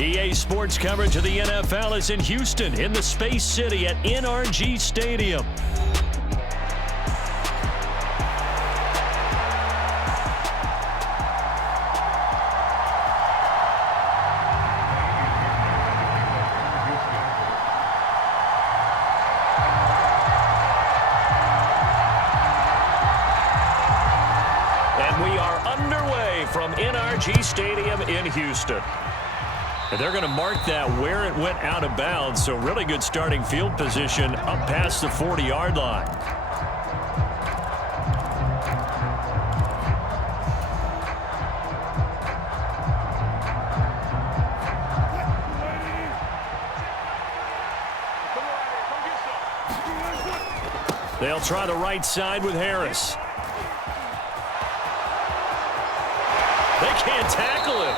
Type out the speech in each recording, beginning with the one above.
EA Sports coverage of the NFL is in Houston, in the Space City at NRG Stadium. And we are underway from NRG Stadium in Houston. And they're going to mark that where it went out of bounds, so really good starting field position up past the 40-yard line. They'll try the right side with Harris. They can't tackle him.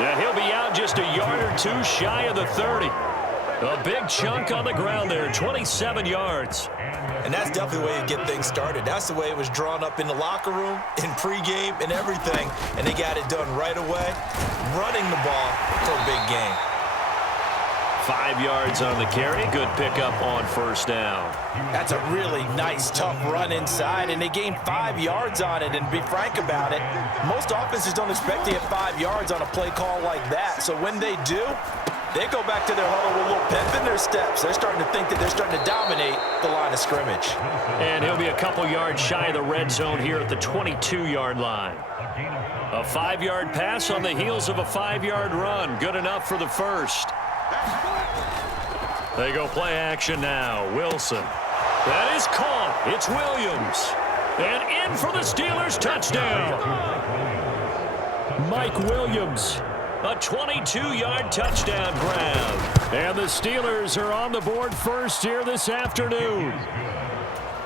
And he'll be out just a yard or two shy of the 30. A big chunk on the ground there, 27 yards. And that's definitely the way to get things started. That's the way it was drawn up in the locker room, in pregame, and everything. And they got it done right away, running the ball for a big game. 5 yards on the carry. Good pickup on first down. That's a really nice, tough run inside, and they gained 5 yards on it. And to be frank about it, most offenses don't expect to get 5 yards on a play call like that. So when they do, they go back to their huddle with a little pep in their steps. They're starting to think that they're starting to dominate the line of scrimmage. And he'll be a couple yards shy of the red zone here at the 22-yard line. A 5-yard pass on the heels of a 5-yard run. Good enough for the first. They go play action now. Wilson. That is caught. It's Williams. And in for the Steelers touchdown. Mike Williams. A 22-yard touchdown grab. And the Steelers are on the board first here this afternoon.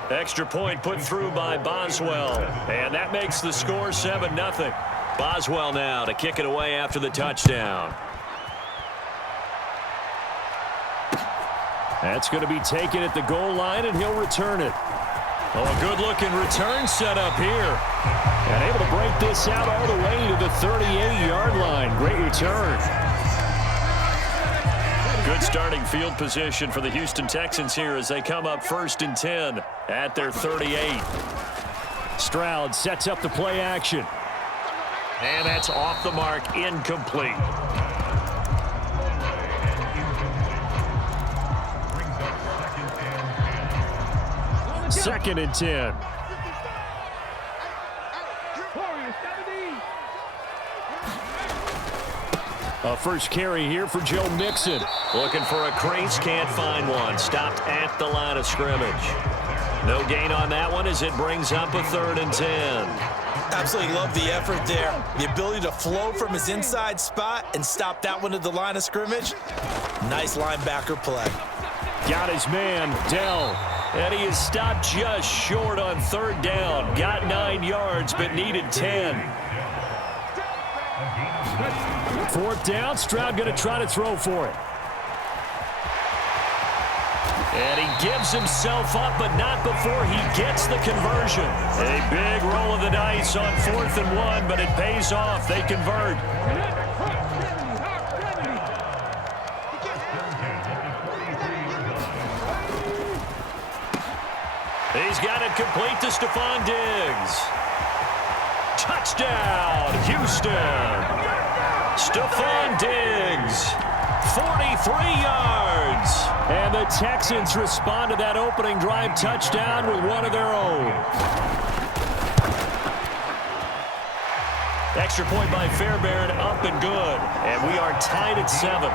Extra point put through by Boswell. And that makes the score 7-0. Boswell now to kick it away after the touchdown. That's going to be taken at the goal line, and he'll return it. Oh, a good-looking return set up here. And able to break this out all the way to the 38-yard line. Great return. Good starting field position for the Houston Texans here as they come up 1st and 10 at their 38. Stroud sets up the play action. And that's off the mark, incomplete. 2nd and 10. A first carry here for Joe Mixon. Looking for a crease, can't find one. Stopped at the line of scrimmage. No gain on that one as it brings up a 3rd and 10. Absolutely love the effort there. The ability to flow from his inside spot and stop that one at the line of scrimmage. Nice linebacker play. Got his man, Dell. And he is stopped just short on 3rd down. Got 9 yards, but needed 10. 4th down, Stroud going to try to throw for it. And he gives himself up, but not before he gets the conversion. A big roll of the dice on 4th and 1, but it pays off. They convert. He's got it complete to Stephon Diggs. Touchdown, Houston. Stephon Diggs, 43 yards. And the Texans respond to that opening drive touchdown with one of their own. Extra point by Fairbairn, up and good. And we are tied at 7.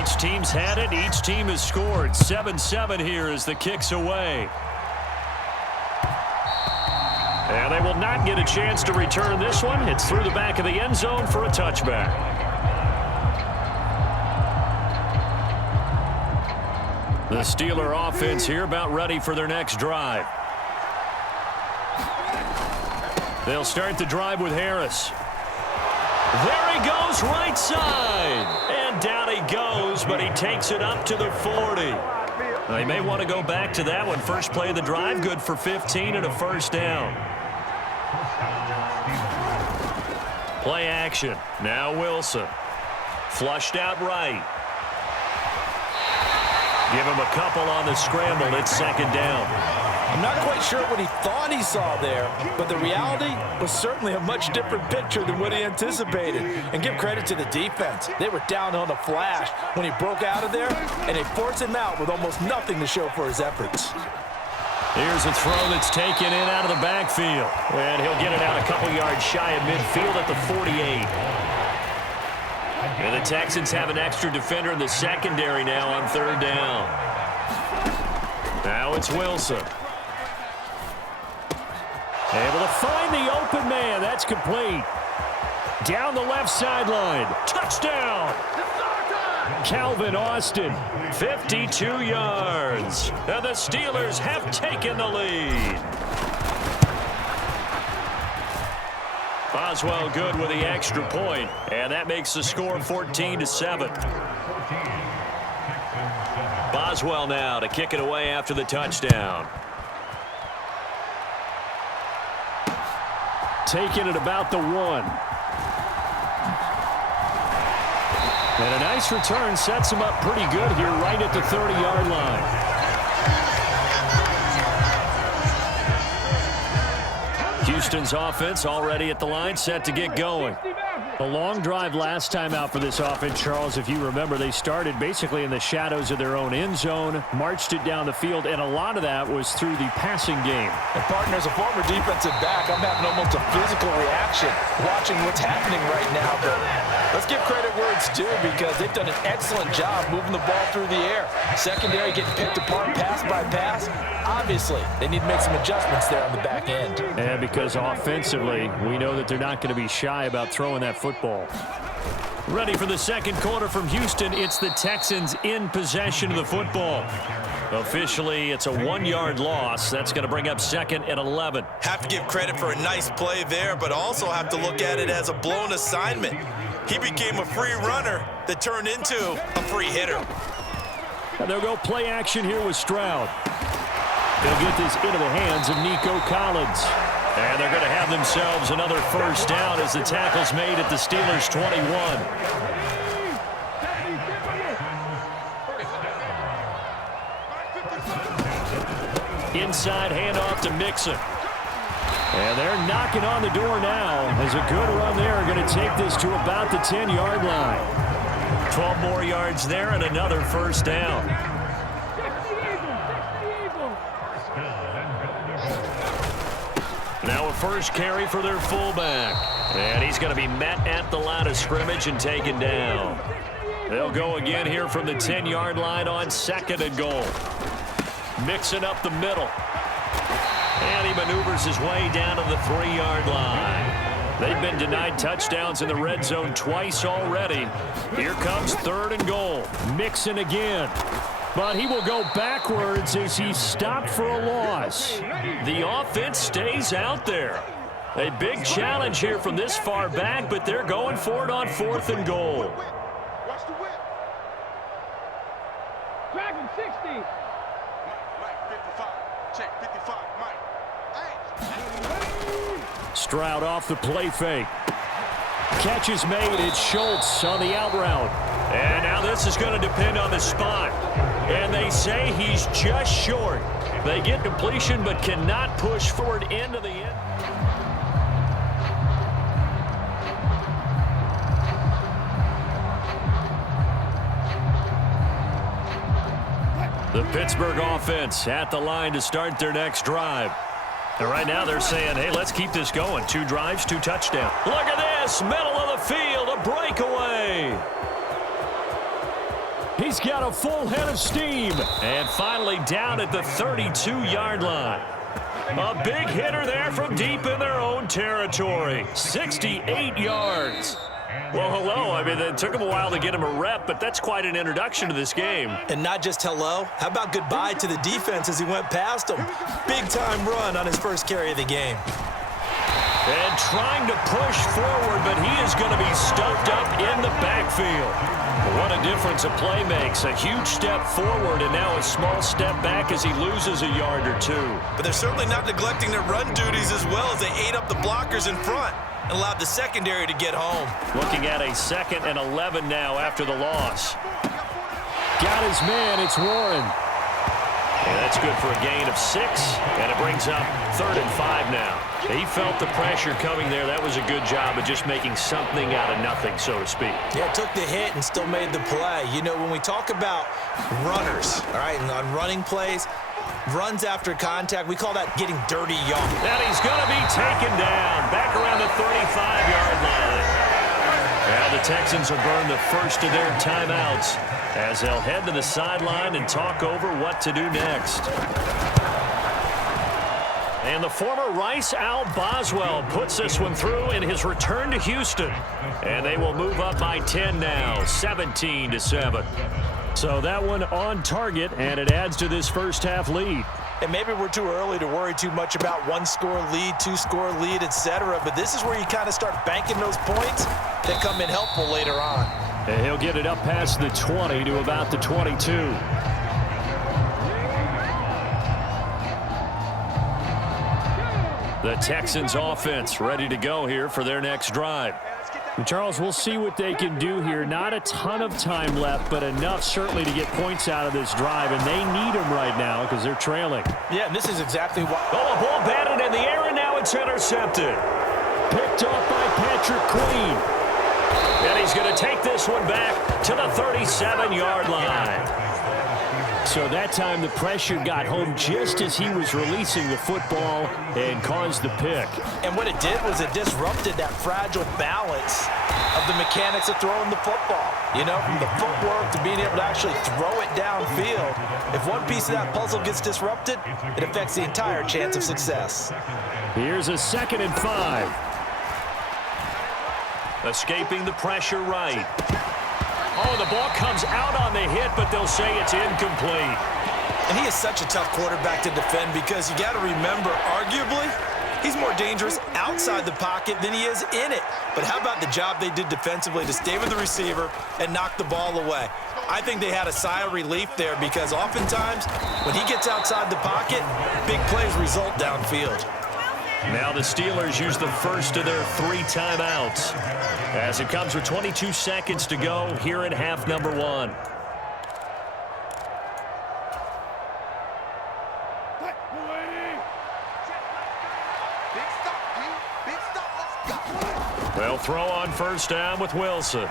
Each team's had it. Each team has scored. 7-7 here as the kick's away. And they will not get a chance to return this one. It's through the back of the end zone for a touchback. The Steeler offense here about ready for their next drive. They'll start the drive with Harris. There he goes, right side. And down he goes, but he takes it up to the 40. They may want to go back to that one. First play of the drive, good for 15 and a first down. Play action. Now Wilson. Flushed out right. Give him a couple on the scramble. It's second down. I'm not quite sure what he thought he saw there, but the reality was certainly a much different picture than what he anticipated. And give credit to the defense. They were down on the flash when he broke out of there, and they forced him out with almost nothing to show for his efforts. Here's a throw that's taken in out of the backfield. And he'll get it out a couple yards shy of midfield at the 48. And the Texans have an extra defender in the secondary now on third down. Now it's Wilson. Able to find the open man. That's complete. Down the left sideline. Touchdown. Calvin Austin, 52 yards. And the Steelers have taken the lead. Boswell good with the extra point, and that makes the score 14-7. Boswell now to kick it away after the touchdown. Taking it about the 1. And a nice return sets him up pretty good here right at the 30-yard line. Houston's offense already at the line, set to get going. A long drive last time out for this offense, Charles. If you remember, they started basically in the shadows of their own end zone, marched it down the field, and a lot of that was through the passing game. And partner, as a former defensive back, I'm having almost a physical reaction watching what's happening right now. But let's give credit where it's due, because they've done an excellent job moving the ball through the air. Secondary getting picked apart pass by pass. Obviously, they need to make some adjustments there on the back end. And because offensively, we know that they're not going to be shy about throwing that football. Ready for the second quarter from Houston. It's the Texans in possession of the football. Officially, it's a 1-yard loss. That's going to bring up second and 11. Have to give credit for a nice play there, but also have to look at it as a blown assignment. He became a free runner that turned into a free hitter. And they'll go play action here with Stroud. They'll get this into the hands of Nico Collins. And they're going to have themselves another first down as the tackle's made at the Steelers' 21. Inside handoff to Mixon. And they're knocking on the door now as a good run there are going to take this to about the 10-yard line. 12 more yards there and another first down. Now a first carry for their fullback. And he's going to be met at the line of scrimmage and taken down. They'll go again here from the 10-yard line on second and goal. Mixing up the middle. And he maneuvers his way down to the 3-yard line. They've been denied touchdowns in the red zone twice already. Here comes third and goal. Mixon again. But he will go backwards as he's stopped for a loss. The offense stays out there. A big challenge here from this far back, but they're going for it on fourth and goal. Dragon 60. Mike 55. Check 55. Mike. Stroud off the play fake. Catch is made. It's Schultz on the out route. And now this is going to depend on the spot. And they say he's just short. They get completion but cannot push forward into the end. The Pittsburgh offense at the line to start their next drive. And right now they're saying, hey, let's keep this going. 2 drives, 2 touchdowns. Look at this, middle of the field, a breakaway. He's got a full head of steam. And finally down at the 32-yard line. A big hitter there from deep in their own territory. 68 yards. Well, hello. I mean, it took him a while to get him a rep, but that's quite an introduction to this game. And not just hello. How about goodbye to the defense as he went past him? Big-time run on his first carry of the game. And trying to push forward, but he is going to be stuffed up in the backfield. What a difference a play makes. A huge step forward and now a small step back as he loses a yard or 2. But they're certainly not neglecting their run duties as well as they ate up the blockers in front. and allowed the secondary to get home. Looking at a 2nd and 11 now after the loss. Got his man. It's Warren. And that's good for a gain of 6, and it brings up 3rd and 5 now. He felt the pressure coming there. That was a good job of just making something out of nothing, so to speak. Yeah, took the hit and still made the play. You know, when we talk about runners, all right, and on running plays, runs after contact, we call that getting dirty young. And he's going to be taken down back around the 35-yard line. Now the Texans will burn the first of their timeouts as they'll head to the sideline and talk over what to do next. And the former Rice Al Boswell puts this one through in his return to Houston. And they will move up by 10 now, 17-7. So that one on target, and it adds to this first half lead. And maybe we're too early to worry too much about 1-score lead, 2-score lead, etc. But this is where you kind of start banking those points that come in helpful later on. And he'll get it up past the 20 to about the 22. The Texans offense ready to go here for their next drive. And Charles, we'll see what they can do here. Not a ton of time left, but enough certainly to get points out of this drive, and they need them right now because they're trailing. Yeah, and this is exactly what... Oh, a ball batted in the air, and now it's intercepted. Picked off by Patrick Queen. And he's going to take this one back to the 37-yard line. So that time the pressure got home just as he was releasing the football and caused the pick. And what it did was it disrupted that fragile balance of the mechanics of throwing the football. You know, from the footwork to being able to actually throw it downfield. If one piece of that puzzle gets disrupted, it affects the entire chance of success. Here's a 2nd and 5. Escaping the pressure right. Oh, the ball comes out on the hit, but they'll say it's incomplete. And he is such a tough quarterback to defend because you got to remember, arguably, he's more dangerous outside the pocket than he is in it. But how about the job they did defensively to stay with the receiver and knock the ball away? I think they had a sigh of relief there because oftentimes when he gets outside the pocket, big plays result downfield. Now the Steelers use the first of their 3 timeouts as it comes with 22 seconds to go here in half number 1. They'll throw on first down with Wilson.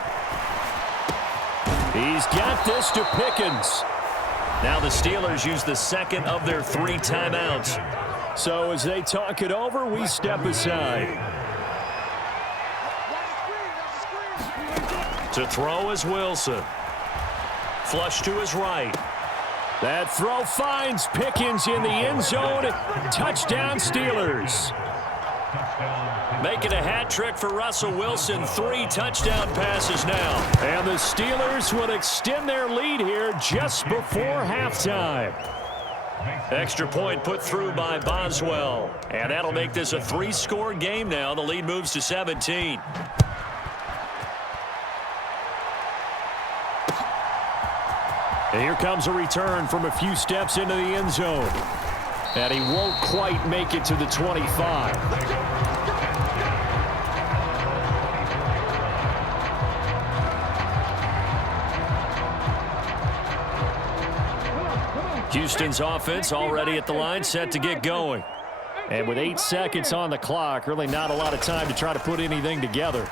He's got this to Pickens. Now the Steelers use the 2nd of their 3 timeouts. So as they talk it over, we step aside. To throw is Wilson. Flush to his right. That throw finds Pickens in the end zone. Touchdown Steelers. Making a hat trick for Russell Wilson. 3 touchdown passes now. And the Steelers will extend their lead here just before halftime. Extra point put through by Boswell. And that'll make this a 3-score game now. The lead moves to 17. And here comes a return from a few steps into the end zone. And he won't quite make it to the 25. Houston's offense already at the line, set to get going. And with 8 seconds on the clock, really not a lot of time to try to put anything together.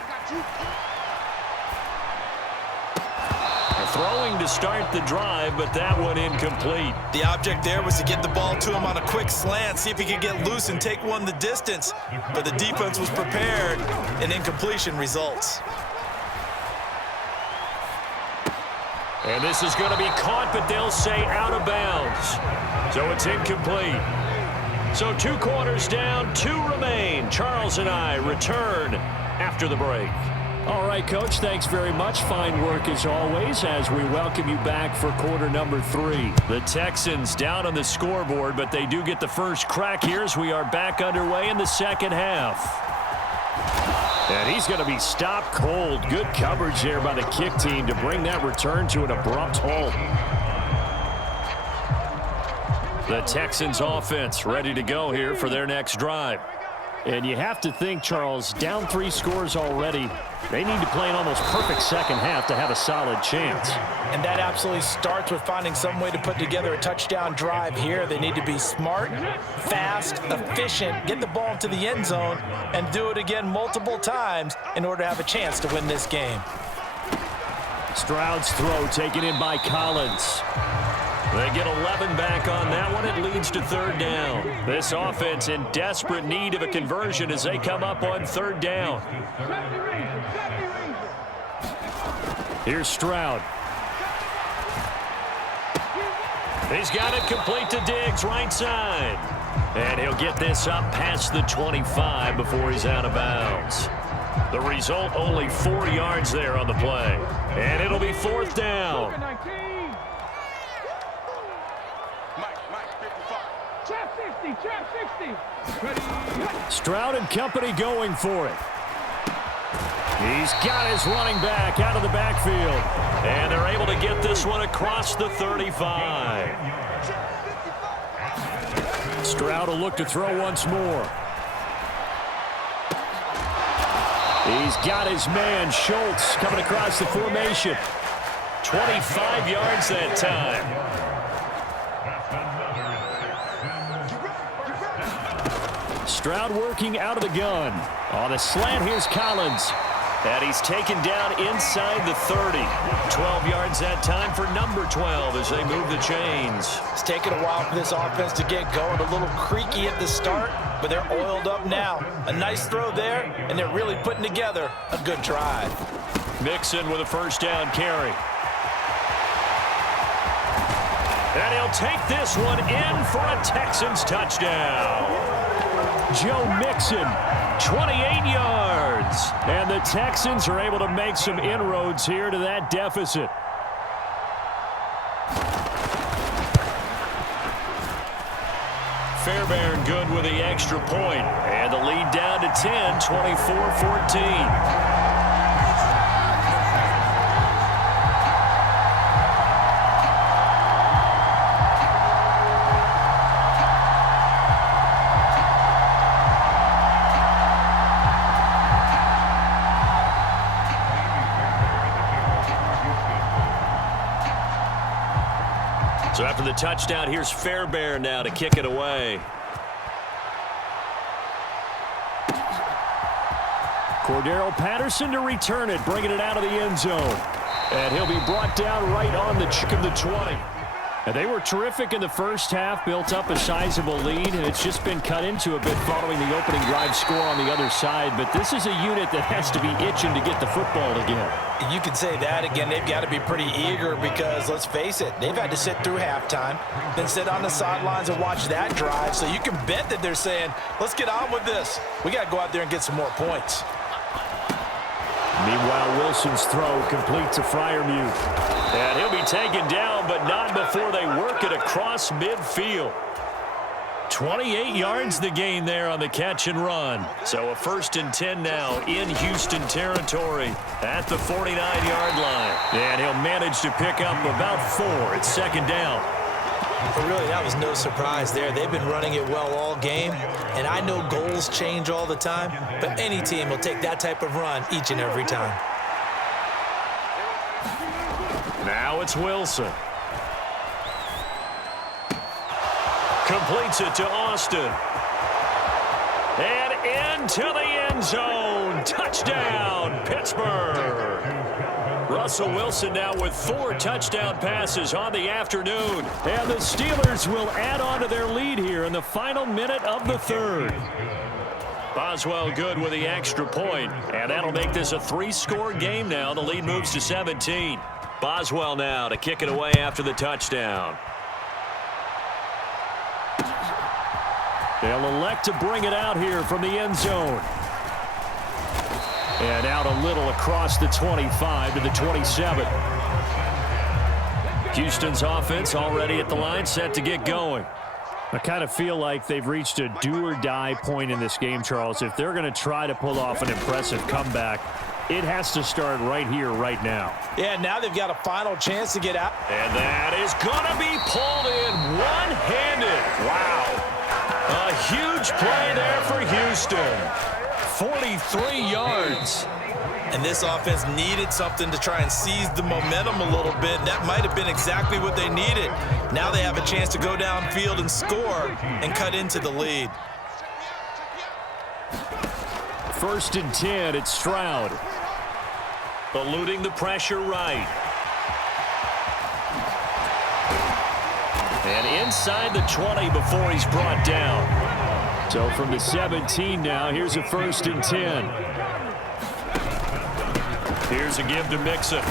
Throwing to start the drive, but that one incomplete. The object there was to get the ball to him on a quick slant, see if he could get loose and take one the distance. But the defense was prepared, and incompletion results. And this is going to be caught, but they'll say out of bounds. So it's incomplete. So 2 quarters down, 2 remain. Charles and I return after the break. All right, Coach, thanks very much. Fine work as always as we welcome you back for quarter number 3. The Texans down on the scoreboard, but they do get the first crack here as we are back underway in the second half. And he's going to be stopped cold. Good coverage there by the kick team to bring that return to an abrupt halt. The Texans offense ready to go here for their next drive. And you have to think, Charles, down 3 scores already. They need to play an almost perfect second half to have a solid chance. And that absolutely starts with finding some way to put together a touchdown drive here. They need to be smart, fast, efficient, get the ball into the end zone, and do it again multiple times in order to have a chance to win this game. Stroud's throw taken in by Collins. They get 11 back on that one. It leads to 3rd down. This offense in desperate need of a conversion as they come up on 3rd down. Here's Stroud. He's got it complete to Diggs, right side. And he'll get this up past the 25 before he's out of bounds. The result, only 4 yards there on the play. And it'll be 4th down. Stroud and company going for it. He's got his running back out of the backfield. And they're able to get this one across the 35. Stroud will look to throw once more. He's got his man, Schultz, coming across the formation. 25 yards that time. Stroud working out of the gun. On the slant, here's Collins. And he's taken down inside the 30. 12 yards that time for number 12 as they move the chains. It's taken a while for this offense to get going. A little creaky at the start, but they're oiled up now. A nice throw there, and they're really putting together a good drive. Mixon with a 1st down carry. And he'll take this one in for a Texans touchdown. Joe Mixon, 28 yards. And the Texans are able to make some inroads here to that deficit. Fairbairn good with the extra point. And the lead down to 10, 24-14. So after the touchdown, here's Fairbairn now to kick it away. Cordero Patterson to return it, bringing it out of the end zone. And he'll be brought down right on the check of the 20. And they were terrific in the first half, built up a sizable lead, and it's just been cut into a bit following the opening drive score on the other side. But this is a unit that has to be itching to get the football again. You can say that again. They've got to be pretty eager because, let's face it, they've had to sit through halftime, then sit on the sidelines and watch that drive. So you can bet that they're saying, let's get on with this. We got to go out there and get some more points. Meanwhile, Wilson's throw complete to Freiermuth. And he'll be taken down, but not before they work it across midfield. 28 yards the gain there on the catch and run. So a 1st and 10 now in Houston territory at the 49-yard line. And he'll manage to pick up about 4 at 2nd down. But really, that was no surprise there. They've been running it well all game. And I know goals change all the time, but any team will take that type of run each and every time. Now it's Wilson. Completes it to Austin. And into the end zone. Touchdown, Pittsburgh. Russell Wilson now with 4 touchdown passes on the afternoon. And the Steelers will add on to their lead here in the final minute of the 3rd. Boswell good with the extra point. And that'll make this a 3-score game now. The lead moves to 17. Boswell now to kick it away after the touchdown. They'll elect to bring it out here from the end zone. And out a little across the 25 to the 27. Houston's offense already at the line, set to get going. I kind of feel like they've reached a do-or-die point in this game, Charles. If they're going to try to pull off an impressive comeback, it has to start right here, right now. Yeah, now they've got a final chance to get out. And that is going to be pulled in one-handed. Wow. A huge play there for Houston. 43 yards. And this offense needed something to try and seize the momentum a little bit. That might have been exactly what they needed. Now they have a chance to go downfield and score and cut into the lead. 1st and 10, it's Stroud. Eluding the pressure right. And inside the 20 before he's brought down. So from the 17 now, here's a 1st and 10. Here's a give to Mixon.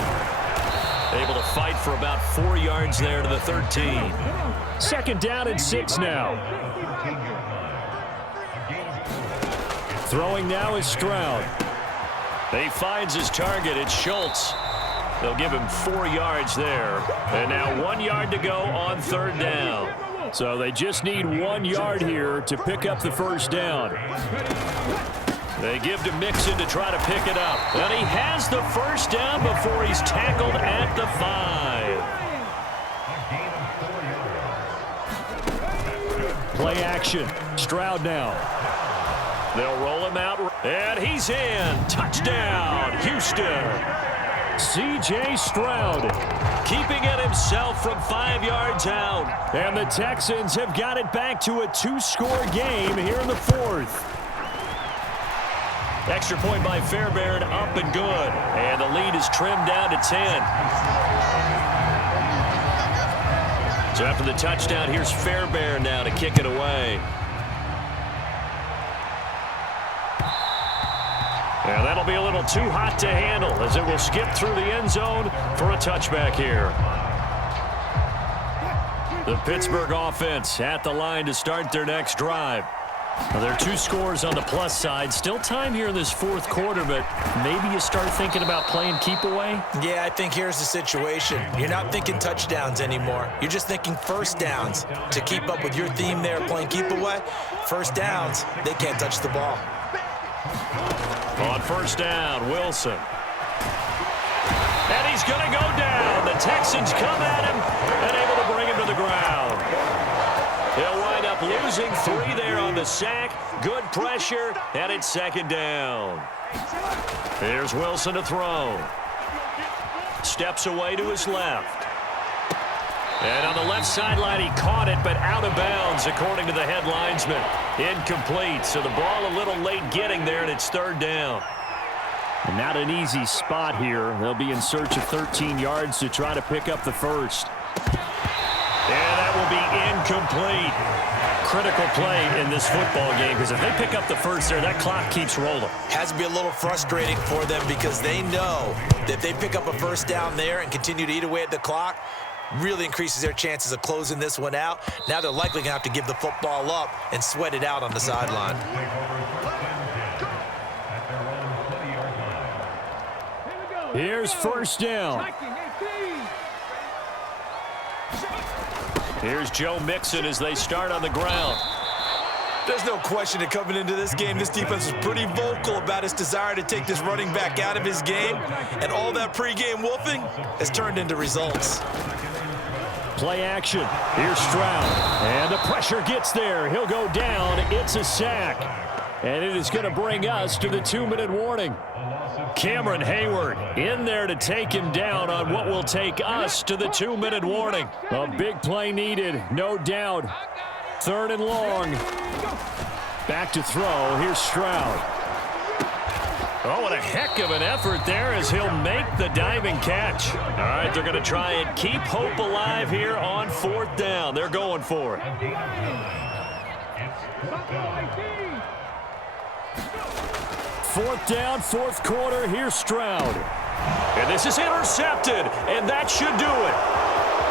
Able to fight for about 4 yards there to the 13. 2nd down and 6 now. Throwing now is Stroud. He finds his target. It's Schultz. They'll give him 4 yards there. And now 1 yard to go on 3rd down. So they just need 1 yard here to pick up the 1st down. They give to Mixon to try to pick it up. And he has the 1st down before he's tackled at the 5. Play action. Stroud now. They'll roll him out. And he's in. Touchdown, Houston. C.J. Stroud keeping it himself from 5 yards out. And the Texans have got it back to a 2-score game here in the 4th. Extra point by Fairbairn, up and good. And the lead is trimmed down to 10. So after the touchdown, here's Fairbairn now to kick it away. And that'll be a little too hot to handle as it will skip through the end zone for a touchback here. The Pittsburgh offense at the line to start their next drive. Well, there are 2 scores on the plus side. Still time here in this 4th quarter, but maybe you start thinking about playing keep away? Yeah, I think here's the situation. You're not thinking touchdowns anymore. You're just thinking 1st downs. To keep up with your theme there, playing keep away, 1st downs, they can't touch the ball. On 1st down, Wilson. And he's going to go down. The Texans come at him and able to bring him to the ground. He'll wind up losing 3 there on the sack. Good pressure, and it's 2nd down. Here's Wilson to throw. Steps away to his left. And on the left sideline, he caught it, but out of bounds, according to the head linesman. Incomplete, so the ball a little late getting there, and it's 3rd down. And not an easy spot here. They'll be in search of 13 yards to try to pick up the 1st. And that will be incomplete. Critical play in this football game, because if they pick up the 1st there, that clock keeps rolling. Has to be a little frustrating for them because they know that if they pick up a 1st down there and continue to eat away at the clock, really increases their chances of closing this one out. Now they're likely going to have to give the football up and sweat it out on the sideline. Here's 1st down. Here's Joe Mixon as they start on the ground. There's no question that coming into this game, this defense was pretty vocal about its desire to take this running back out of his game, and all that pregame wolfing has turned into results. Play action. Here's Stroud. And the pressure gets there. He'll go down. It's a sack. And it is going to bring us to the 2-minute warning. Cameron Hayward in there to take him down on what will take us to the 2-minute warning. A big play needed, no doubt. 3rd and long. Back to throw. Here's Stroud. Oh, what a heck of an effort there as he'll make the diving catch. All right, they're going to try and keep hope alive here on 4th down. They're going for it. 4th down, 4th quarter. Here's Stroud. And this is intercepted, and that should do it.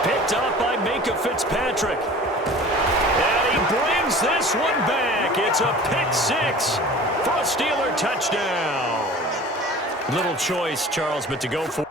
Picked up by Minka Fitzpatrick. And he brings this one back. It's a pick 6 for a Steeler touchdown. Little choice, Charles, but to go for